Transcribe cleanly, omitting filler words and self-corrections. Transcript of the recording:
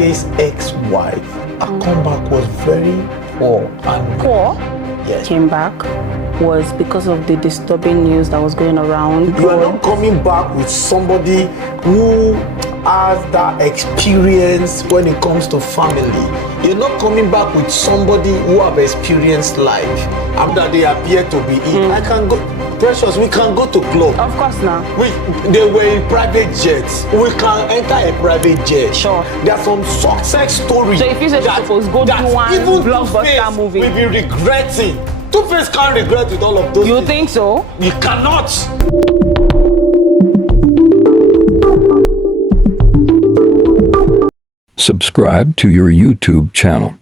Two-Face ex-wife, her comeback was very poor. And Poor yes. came back was because of the disturbing news that was going around. You are not coming back with somebody who has that experience when it comes to family. You're not coming back with somebody who have experienced life. And that they appear to be in. I can go, Precious, we can go to club. Of course now. They were in private jets. We can enter a private jet. Sure. There are some success stories. So if you say that, suppose go do one even blockbuster movie, we'll be regretting. Two-Face can't regret with all of those you things. think so? You cannot. Subscribe to your YouTube channel.